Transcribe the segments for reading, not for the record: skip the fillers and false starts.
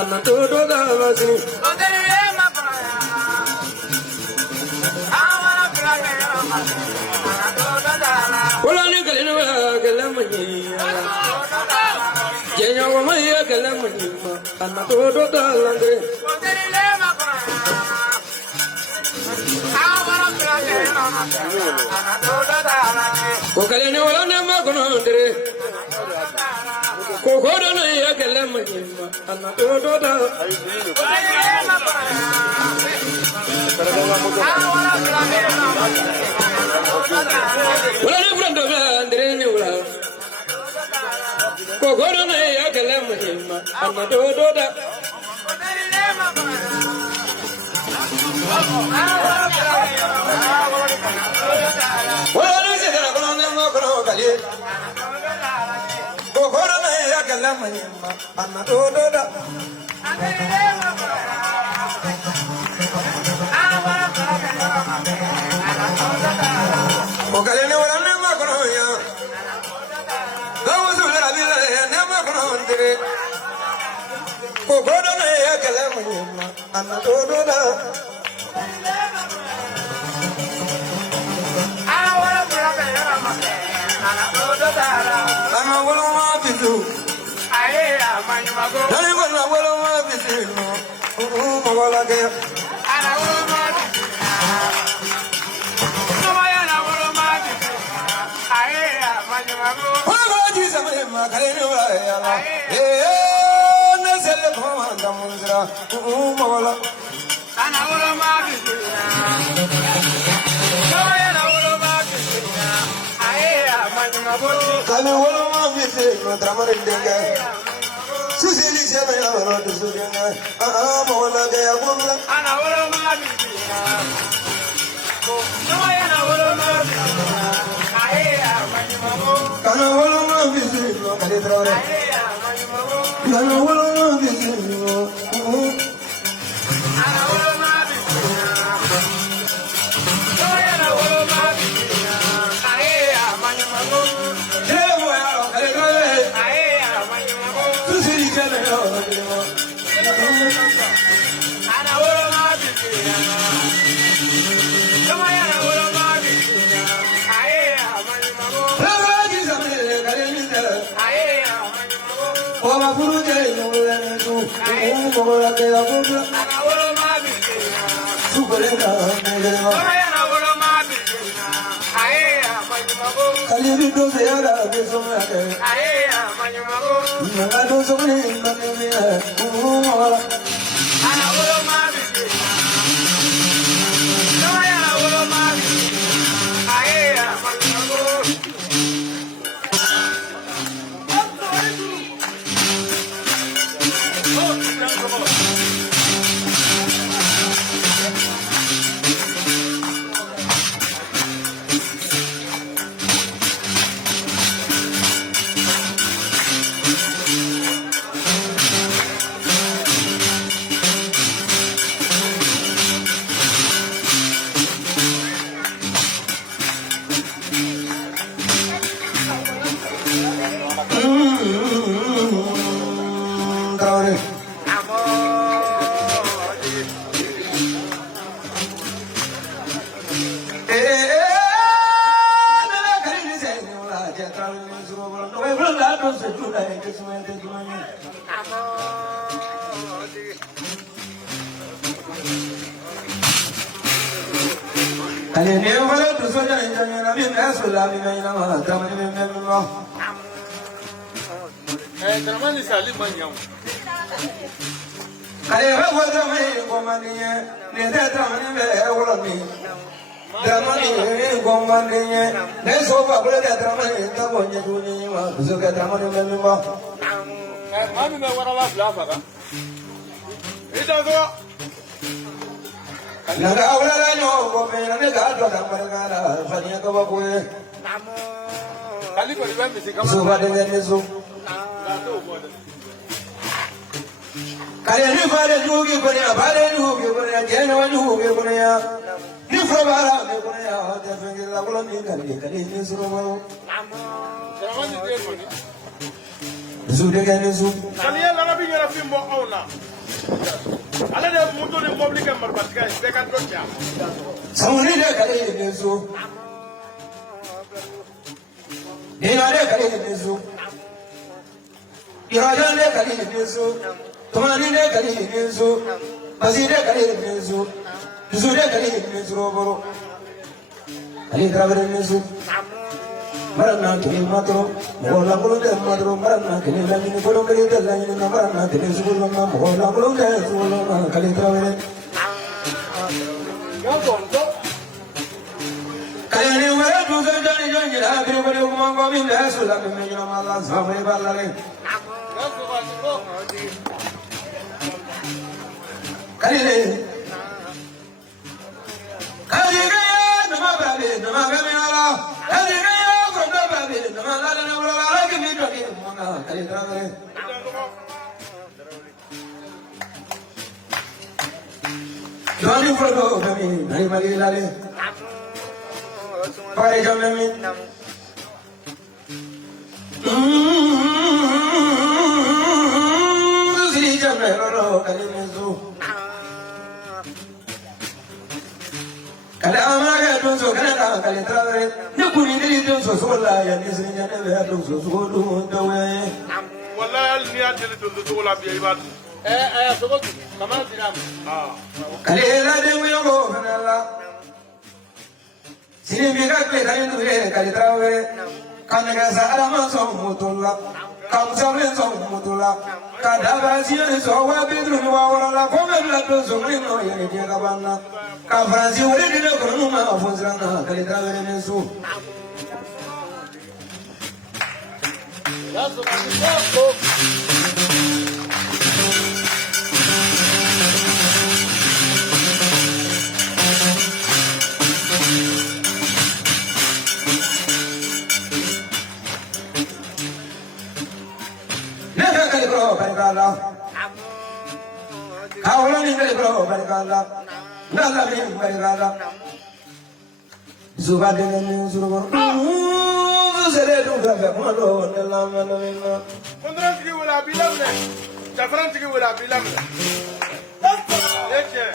Anatodo Davasi. Olani Kalina Galamani. Jenya Maya Galamani. Anatodo Davasi. Kokalene wala ne makonondre kokoro na ya kalamani anatodo da wala ne brando andre ne wala kokoro na ya kalamani anatodo da fimbo auna. Ala de mundo ni mobile ke marbatka be kan to cha. Samuni de kale nezo. Ina de kale nezo. Irajan de kale nezo. Tomani de kale nezo. Basi de kale nezo. Zuzu de kale nezo boro. Kale travel nezo. Marana kini matro, mola bolo de matro, marana kini lagi ni bolo kali de lagi ni marana kini zubul mama, mola bolo de zubul mama kali travel. Kali ni mara tu sejani janji lah, kini bolo kumang kami dah sudah kami jual malas sampai balai. Kali ni, kali ni nama babi, nama kami Allah, kali ni. Johnny Frodo, kami, nai mari lari. Pare jammi. Siri jammi roro kali mezu. Kala amara donso kala kali travel. Nikuni dili donso sola ya nisri jane be donso sulu dawe. Wallahi ni adili donso sola bi ibad. Sogo kama diram. Kali la de muyo kanala. Siri bi ka pe kali dure kali travel. Kanaga sa alama so mutulla. Kam sabe so mutulla. Kadaba siri so wa bidru wa wala ko la donso no yene dia kabana. Ka Franci wuri de ko no ma afonzana kali travel ne su. That's what Zuba de ne zuba. Zere do ga malo ne la mano na. Kondranti wala bilamne. Jafranti wala bilamne. Leche.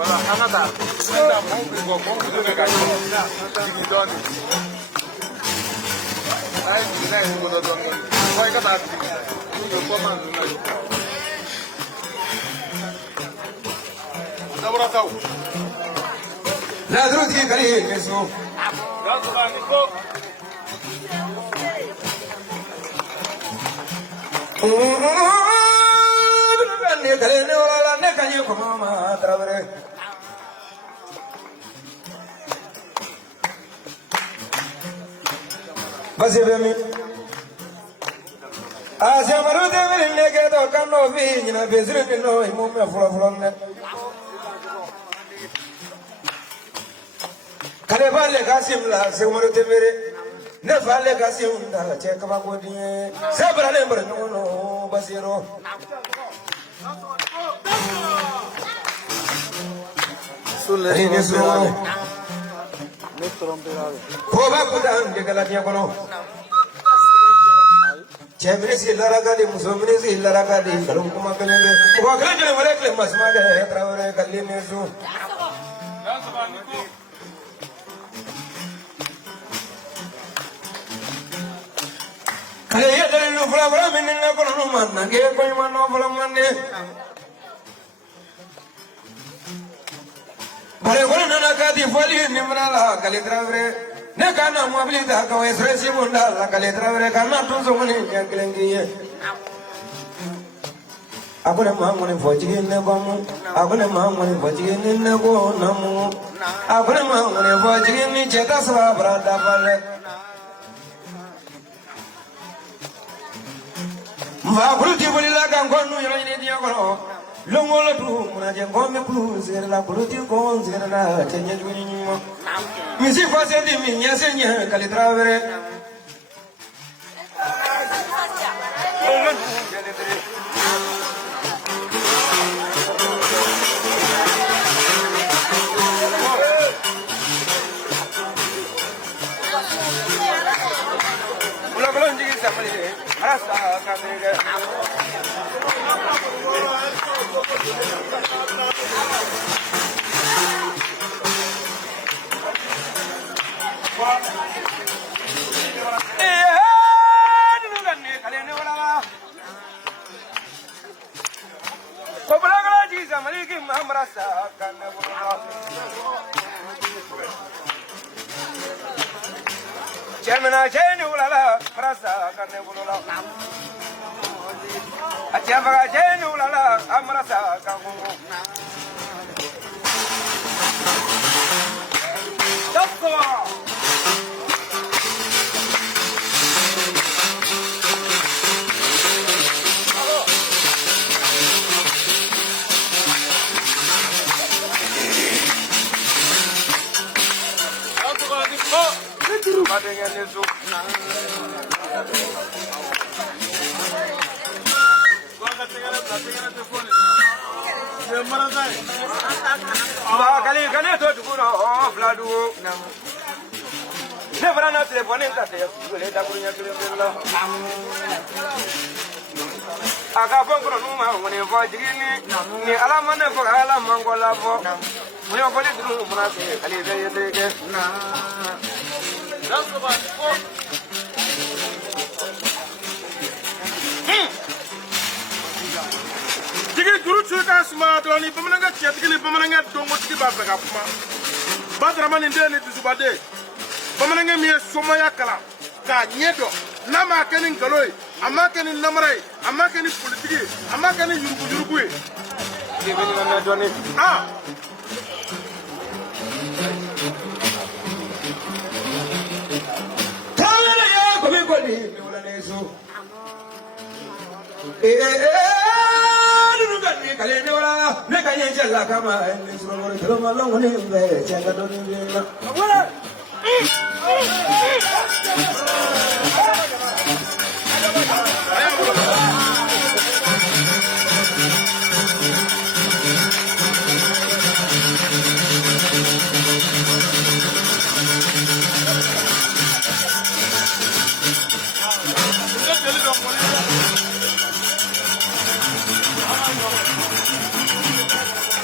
Voilà, Anata. Anda, mon de gagne. Digi doni. Ai, digi na mo do doni. Foi ka ta. Yo ko man na. Dabra taw. La druti kali meso. Gazba niko. Ne kale ne wala ne kanye ko mama trabre. Basi bemi. Asia maru de ne ke to kano vi ni na bezre no imu me fula ne. Kale vale kasim la se maru te mere. Ne vale kasim da che ka ba godie. Se bra ne ber no basiro. Sulle Koba kudan de galatiya kono. Chemre si laraga de musomre si laraga de kalum kuma kanele. Ko kale jere mare kle masma de traore kalli ne su. Gazba niko. Kale ye de no fula minne kono no manna ge ko manno fula manne. Bare kono nana kadi foli nimra la kale traore. Ne kana mobili da ka wesre si munda la kale traore kana tunzo mani yaklengi. Akune mamune foji ne gomu. Akune mamune foji ne go namu. Akune mamune foji ni cheta swa brada vale. Va bruti bolila gangonu yo ni dia ko. Longola tu muna je ngome ku zera la bruti ko zera la tenye juni mo. Misi fase di mi nyase nya kali travere. Mula kolon jigi samali rasa kamere. Jamana jeni ulala frasa karne bulula. Achamba jeni ulala amrasa kangu. Dokko. Kali to tukuno fladu. Ne vrana telefone ntate kule da kunya kile. Aga bongro numa ngone vojini ni alama ne fo ala mangola fo. Moyo ko le dum munase kali de yedeke. Tigi juru chuka sma doni pamananga chatgili pamananga dongo tigi ba feka kuma badramani ndeni dusubade pamananga mi soma yakala ka nyedo na ma keni ngaloi ama keni namrai ama keni politiki ama keni yurugu ke beni na doni tawala ya ko mi ko ni wala neso kale ne wala ne ka yen jalla kama en suro wala telo malongo ne be changa do ni la wala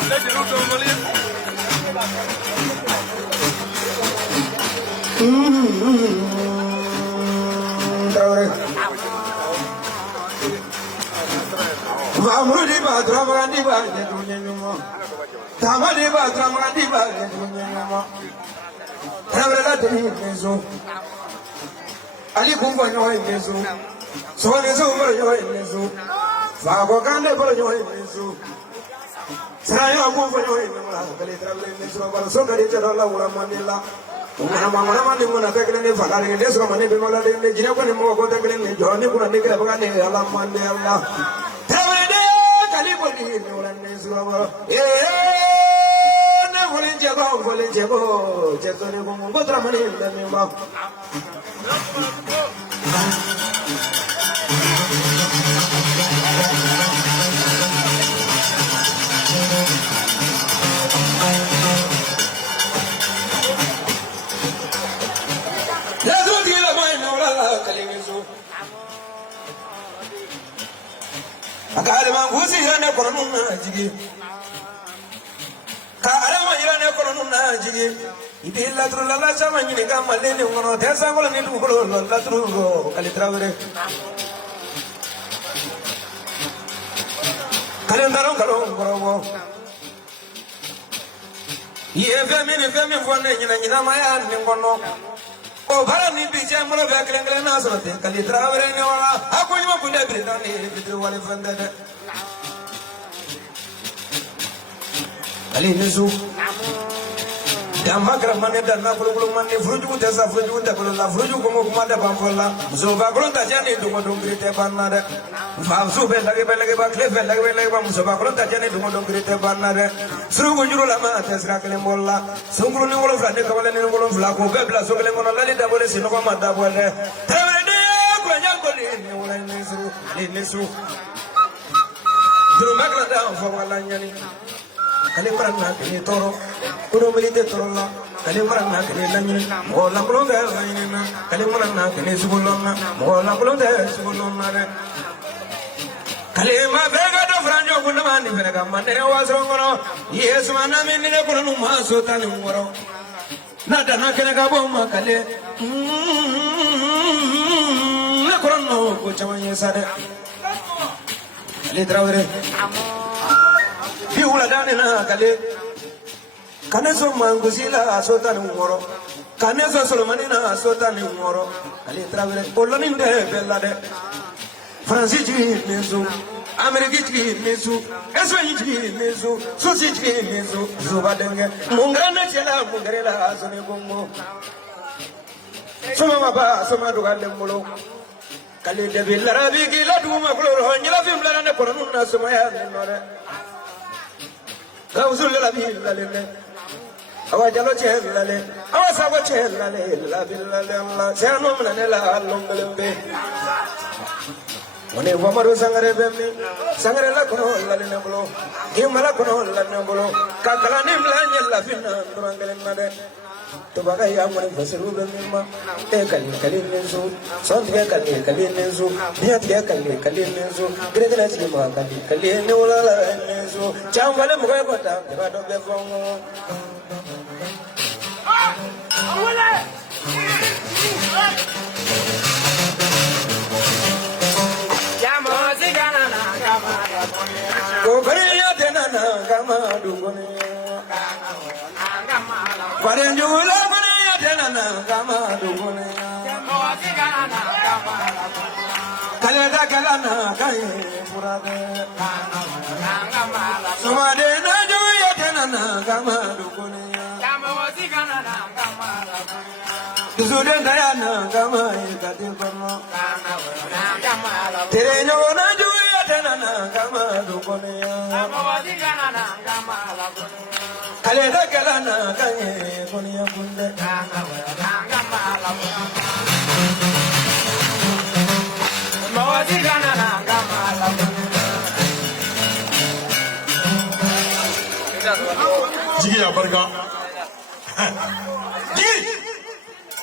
Let Traore. Mamudi ba Dramandi ba Nedunyama. Tamadi ba Dramandi ba Nedunyama. Traore la Nezo. Ali Bumba Noy Nezo. So Nezo Nezo. Fago Kande Nezo. Saya Bumba Noy Nezo. So Garicha Mandela. Mama mani muna tekele ne fakari ne so mani be mala de jina ko ne mo ko tekele ne joni ko ne kala bakane ala mande Allah tawede kali boli ne wala ne so ne volin jego jeto ne mo ko tra mani de ne ma Akale mangusi irane koronuna jigi ka arama irane koronuna jigi idilla trulla la chama nyine gamale ne ngono tesa ngolo ni dugolo la trugo kali trawere kale ndaro kalo ngorogo ye femi fone nyina maya ne ngono o barani biche mo be krengle na so te kali trawere ne wala akonyi mo kunde britani bidu wale fandade kali nisu damba kramane danna bulu manne fruju te sa fruju te bulu la fruju ko mo kuma da bamfola so ba ko ta jani du mo dongri te banade fa su be lage ba kle be lage ba so ba ko ta jani du mo dongri te banade suru ko juro la ma te sra kle molla sungulu ni wolo fra de ko wala ni wolo fra ko be bla so kle mo la da bole sino ko ma da bole tawre de ko jan ko ni wala ni suru duru makra da fa wala nyani kale marana kene toro kudo milite toro la kale marana kene lanyi mo la bulonga lanyi na kale marana kene subulonna mo la bulonga subulonna re kale ma bega do franjo kunna mani bega manere wasro ngono yesu mana minne kono no maso tani ngoro nada na kene ga bo ma kale le kono no ko chawanye sare le trawere Piula dane na kale kaneso mangusila sotani ngoro kaneso solomani na sotani ngoro kale travele koloni de bella de Francis ji mezu Ameriki ji mezu Eswani ji mezu Susi ji mezu zubadenge mungrana chela mungrela azone gongo soma baba soma dugande mulo kale de bella rabi ki la duma floro nyela fimla na koronu na soma ya nore Gausul la billa le awa jalo chella le awa sago chella le la billa le Allah sano mna la lombe one wamaru sangare bemni sangare la kono la ne bolo imala kono la ne bolo kakala nim la nyella finna durangale made to baga ya mo fasiru bemni ma e kali nenzo son dia kali nenzo dia kali nenzo grede la ci ma kali ne wala la nenzo cham wala mo ko ta ba do be fongo wala Ko kariya tenana kama dugone Parenjula kariya tenana kama dugone Kaleda kalana kai purade Sumade na juya tenana kama dugone Tusude dayana kama ikati kono Terenyo na juya tenana kama dugone Kaleda kalana kai konya bunde Jigi ya barka Jigi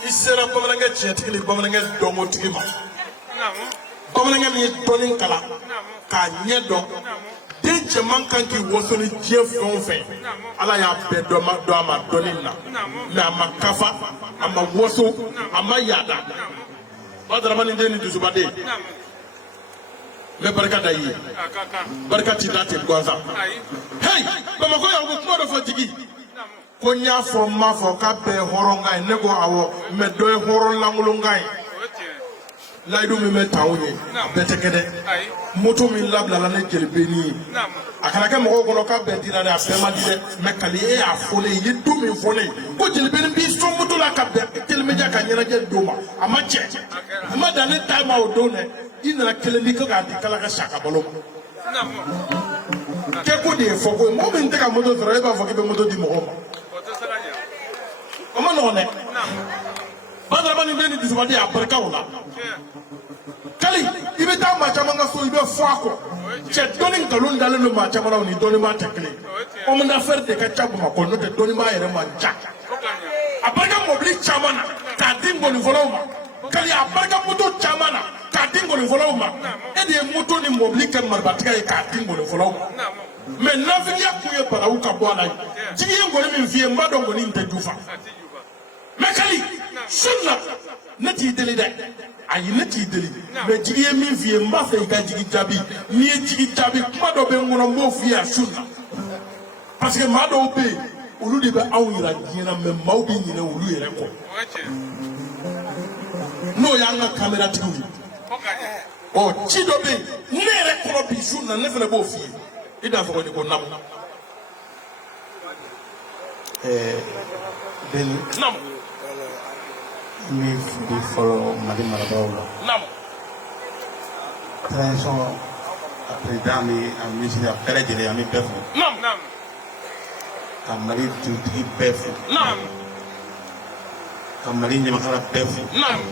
isera bamanange cetili bamanange domo tigima bamanange ni tonin kala ka nyedo de cɛman kan k'i waso ni diɲɛ fɛn o fɛn ala y'a bɛɛ dɔn a ma dɔnni na mais a ma kafa a ma waso a ma yaada Badarama ni den ni Dusubaden n bɛ barika da i ye barika t'i da ten gansan hey Bamakɔ yan u bɛ kuma dɔ fɔ Jigi ko n y'a fɔ n m'a fɔ k'a bɛɛ ye hɔrɔnkan ye ne ko awɔ mais dɔ ye hɔrɔnlankolonkan ye layidu min bɛ ta o ye bɛɛ tɛ kɛ dɛ moto min labilala ne Jelibeni ye a kana kɛ mɔgɔw kɔnɔ k'a bɛɛ dira dɛ a bɛɛ ma di dɛ mais Kali e y'a fɔ ne ye i ye don min fɔ ne ye ko Jelibeni b'i sɔn moto la ka bɛn Telemedia ka ɲɛnajɛ don ma a ma cɛ a ma dan ne ta ma o don dɛ i nana kelen di ko k'a di kala ka saka balo ma kɛ ko de ye fɔ ko ye mɔgɔ min tɛ ka moto sɔrɔ e b'a fɔ k'i bɛ moto di mɔgɔw ma o ma nɔgɔn dɛ Badarama ni den ni Dusubaden a barikaw la Kali i bɛ taa maa caman ka so i bɛ fɔ a kɔ cɛ dɔnni nkalon dalen don maa caman na o ni dɔnnibaa tɛ kelen homme d'affaires de ka ca Bamakɔ n'o tɛ dɔnnibaa yɛrɛ man ca a barika mɔbili caman na k'a di ngɔnifɔlaw ma Kali a barika moto caman na k'a di ngɔnifɔlaw ma e de ye moto ni mɔbili kɛ maribatigɛ ye k'a di ngɔnifɔlaw ma mais nafigiya kun ye balawu ka bɔ a la Jigi ye ngɔni min f'i ye n b'a dɔn ngɔni in tɛ jufa mais Kali sunna ne t'i deli dɛ ayi ne t'i deli mais Jigi ye min f'i ye n b'a fɛ i ka Jigi jaabi n'i ye Jigi jaabi kuma dɔ bɛ n kɔnɔ n b'o f'i ye a sunna parce que maa dɔw bɛ yen olu de bɛ anw yira diɲɛ na mais maaw bɛ ɲinɛ olu yɛrɛ kɔ n'o y'an ka caméra-tigiw ye ɔ ci dɔ bɛ yen ne yɛrɛ kɔrɔ bi sunna ne fana b'o f'i ye i n'a fɔ ko namu Beni namu min fili fɔlɔ Mali marabagaw la namu transition a président ni a ministre a bɛɛ lajɛlen an bɛ bɛɛ fo namu namu ka Mali dugutigi bɛɛ fo namu ka Mali ɲamakala bɛɛ fo namu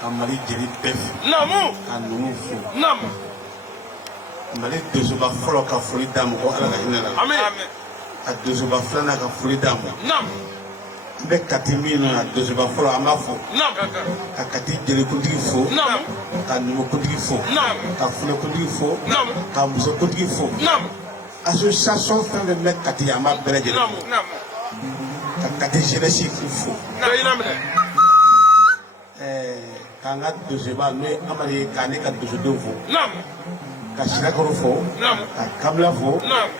ka Mali jeli bɛɛ fo namu ka numu fo namu Mali donsoba fɔlɔ ka foli d'a ma ko Ala ka hinɛ la amen a donsoba filanan ka foli d'a ma namu n bɛ Kati min na a donsoba fɔlɔ an b'a fo namu ka Kati jelikuntigi fo namu ka numukuntigi fo namu ka funɛkuntigi fo namu ka musokuntigi fo namu association fɛn fɛn bɛ Kati an b'a bɛɛ lajɛlen namu fo namu ka Kati jeunesse k'u fo bɛɛ y'i laminɛ k'an ka donsoba n'o ye Amadu ye k'ale ka donsodenw fo namu ka Sirakɔrɔ fo namu ka Kabila fo namu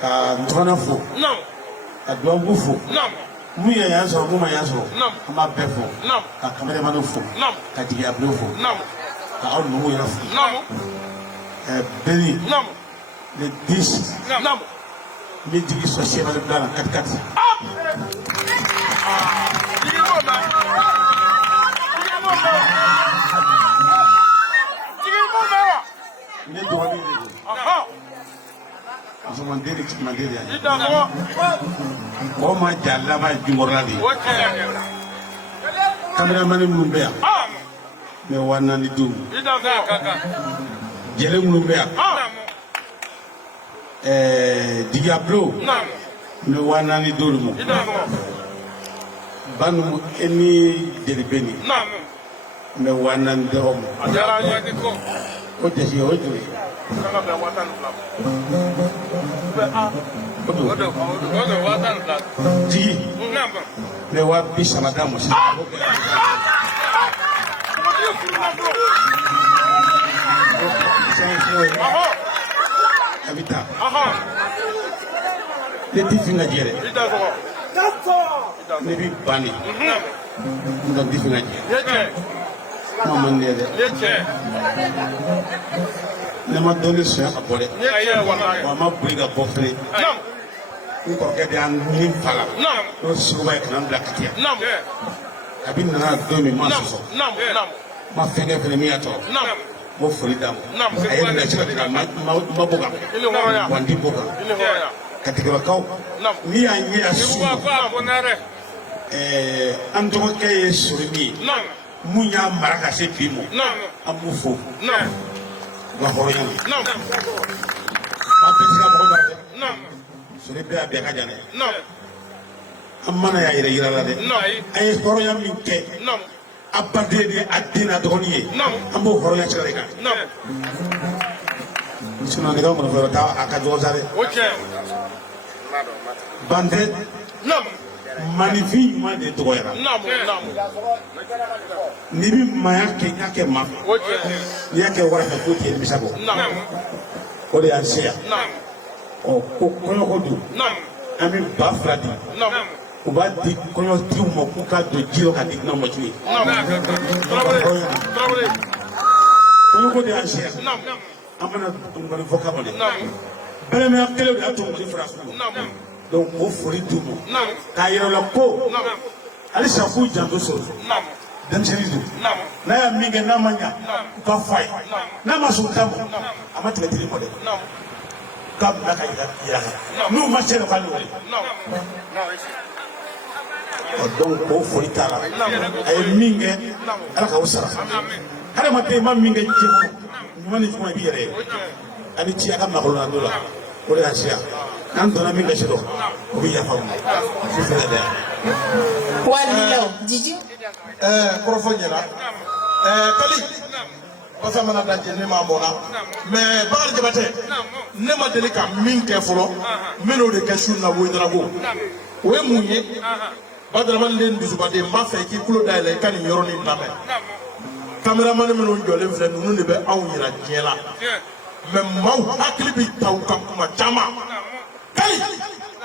ka Ntɔgɔnɛ fo namu ka Duwangu fo namu mun ye yan sɔrɔ mun ma yan sɔrɔ namu an b'a bɛɛ fo namu ka Kamaleman fo namu ka Jigi Abiyo fo namu ka aw numu yɛrɛ fo namu Beni namu le 10 namu n bɛ Jigi sɔn Sɛbɛnni bila la 4-4 Jigi b'o mɛn Jigi b'o mɛn Jigi b'o mɛn wa ne dɔgɔnin de don musomanden de cɛmanden de i yan da mɔgɔ mɔgɔ ma ja laban ye Jukɔrɔla de ye o cɛ Kamaleman minnu bɛ yan n bɛ 4 di u ma i da mɔgɔ jɛlen minnu bɛ yan Jigi Abiyo namu n bɛ 4 di olu ma i da mɔgɔ Banumu e ni Jelibeni namu n bɛ 4 di aw ma a diyara an ye ko o jate o ye joli ye kan ka bɛn 10,000 o don o de 10,000 Jigi namu n bɛ 30 d'a ma sisan a bɛ taa ne tɛ fin ka jɛ dɛ i da mɔgɔ ne bɛ ban de n tɛ fin ka jɛ ye cɛ kuma man di dɛ ye cɛ ne ma dɔɔnin sɔn ka bɔ dɛ ye cɛ walahi wa a ma boli ka bɔ fɛnɛ namu n kɔrɔkɛ de y'an ɲini fa la namu n'o suguba ye ka na n bila ka tigɛ namu a bɛ nana don min ma namu sɔsɔ namu namu ma fɛn kɛ fɛnɛ min y'a tɔɔrɔ namu n b'o foli d'a ma Namu. a ye minɛ cogo di la ma bɔ kan i ni hɔrɔnya wa n ti bɔ kan i ni hɔrɔnya ka tigɛbakaw namu n'i y'a ɲɛ a Jigi su b'a fɔ a bɔnɛ dɛ an dɔgɔkɛ ye sori min ye namu mun y'a mara ka se bi ma namu an b'u fo namu u ka hɔrɔnya la namu maa bɛɛ tɛ se ka mɔgɔ bara dɛ namu sori bɛɛ y'a bɛɛ ka jan dɛ namu an mana y'a yɛrɛ yira la dɛ namu an ye hɔrɔnya min kɛ namu a baden ni a den n'a dɔgɔnin ye namu an b'o hɔrɔnya sira de kan namu sinon ne ka mun fɔ taa a ka jɔn sa dɛ bante manifin ɲuman de dɔgɔyara n'i bi maaya kɛ n y'a kɛ maa fɛ n'i y'a kɛ wara fɛ foyi tɛ yen bisa bɔ o de y'an se yan ɔ ko kɔɲɔko don an bɛ ba fila di u b'a di kɔɲɔtigiw ma k'u ka don ji rɔ ka di dunan mɔtigiw ye kɔɲɔko de y'an se yan an bɛna dɔnkili fɔ kama dɛ bɛlɛmaya kelen de y'a to mali fara sugu donc o foli d'u ma k'a yɛrɛ la ko halisa k'u janto sɔrɔ denmisɛnnin don n'a y'a min kɛ n'a ma ɲa u ka fɔ a ye n'a ma sɔn ta ma a ma tigɛ tiri kɔ dɛ k'a bila ka yira n'u ma se ka nɔgɔya donc o foli t'a la a ye min kɛ ala k'aw sara hadamaden ma min kɛ diɲɛ kɔnɔ ɲuman ni juguman i b'i yɛrɛ ye ani ci a ka makɔlɔn dɔ la o de y'a se yan n'an donna min kɛ se dɔ o bɛ yafa ma su fɛnɛ dɛ Walilaw Jiji kɔrɔfɔ ɲɛna Kali basa mana da jɛ ne ma bɔ la mais Bakari Jabatɛ ne ma deli ka min kɛ fɔlɔ n bɛn'o de kɛ su in na Woyidarago o ye mun ye Badaramani den Dusubaden n b'a fɛ i k'i tulo dayɛlɛ i ka nin yɔrɔnin lamɛn kameramani minnu jɔlen filɛ ninnu de bɛ anw yira diɲɛ la mais maaw hakili bɛ ta u kan kuma caman Kali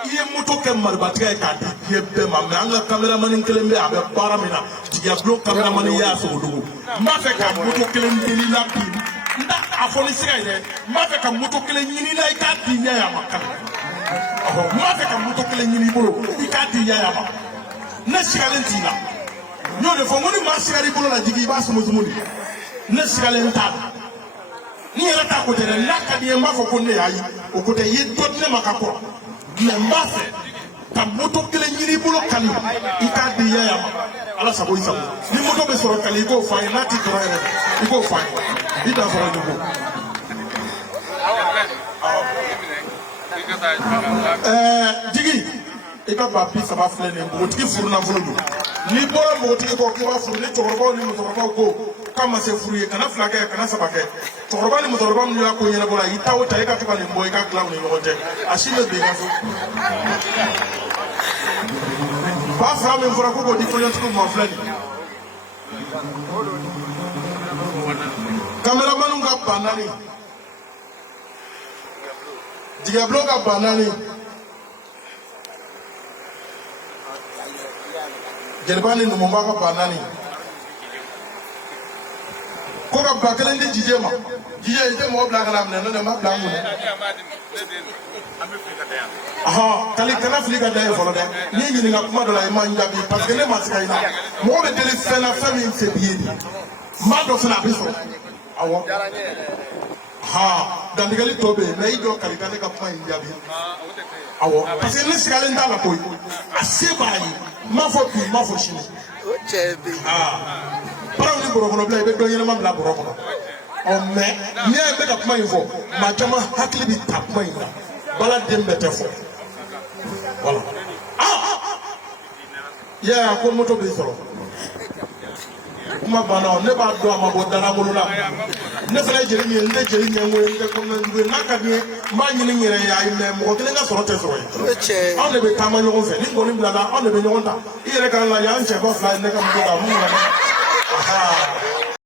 i ye moto kɛ maribatigɛ ye k'a di diɲɛ bɛɛ ma mais an ka kameramani kelen bɛ yen a bɛ baara min na Jigiyabulon kameramani y'a Sogodogo n b'a fɛ ka moto kelen deli la bi n t'a a fɔ ni sira ye dɛ n b'a fɛ ka moto kelen ɲini la i k'a di Yaya ma Kali n b'a fɛ ka moto kelen ɲini i bolo i k'a di Yaya ma ne sigalen t'i la n y'o de fɔ n ko ni maa sigar'i bolo la Jigi i b'a sumusumu de ne sigalen t'a la n yɛrɛ t'a ko tɛ dɛ n'a ka di n ye n b'a fɔ ko ne y'a ye o ko tɛ i ye dɔ di ne ma ka kɔrɔ mais n b'a fɛ ka moto kelen ɲini i bolo Kali i k'a di Yaya ma ala sago i sago ni moto bɛ sɔrɔ Kali i k'o fɔ an ye n'a t'i sɔrɔ yɛrɛ i k'o fɔ an ye i t'a sɔrɔ ɲugu Jigi i ka ba bi saba filɛ nin ye npogotigi furu nafolo don n'i bɔra npogotigi kɔ k'i b'a furu ni cɛkɔrɔbaw ni musokɔrɔbaw ko k'a ma se furu ye kana fila kɛ kana saba kɛ cɛkɔrɔba ni musokɔrɔba minnu y'a ko ɲɛnabɔ la i ta o ta i ka to ka nin bɔ i ka tila u ni ɲɔgɔn cɛ a si bɛ bin i ka so ba fila min fɔra ko k'o di kɔɲɔtigiw ma filɛ nin kameramaniw ka ba naani Jigiyabulon ka ba naani Jeliba ni Numumba ka ba naani ko ka ba kelen di Jije ma Jije i tɛ mɔgɔ bila ka na minɛ n'o tɛ n ma bila n kun dɛ Kali kana fili ka da ye fɔlɔ dɛ n'i ɲininka kuma dɔ la i ma n jaabi parce que ne ma se ka i la mɔgɔ bɛ deli fɛn na fɛn min se b'i ye de n b'a dɔn fana a bɛ sɔrɔ awɔ dantigɛli tɔ bɛ yen mais i jɔ Kali ka ne ka kuma in jaabi awɔ parce que ne sigalen t'a la koyi a se b'a ye n m'a fɔ bi n m'a fɔ sini paraw ni bɔrɔ kɔnɔ bila i bɛ dɔ ɲɛnama bila bɔrɔ kɔnɔ mais n'i y'a ye n bɛ ka kuma in fɔ maa caman hakili bɛ ta kuma in na bala den bɛɛ tɛ fɔ voilà Yaya ko moto b'i sɔrɔ kuma banna ne b'a dɔn a ma bɔ danabolo la ne fana ye jeli min ye n tɛ jeli ɲɛngo ye n tɛ kɔnɔnjugu ye n'a ka di n ye n b'a ɲini n yɛrɛ ye ayi mais mɔgɔ kelen ka sɔrɔ tɛ sɔrɔ ye anw de bɛ taama ɲɔgɔn fɛ ni nkɔni bilala anw de bɛ ɲɔgɔn ta i yɛrɛ kan la y'an cɛ ba fila ye ne ka moto kan mun na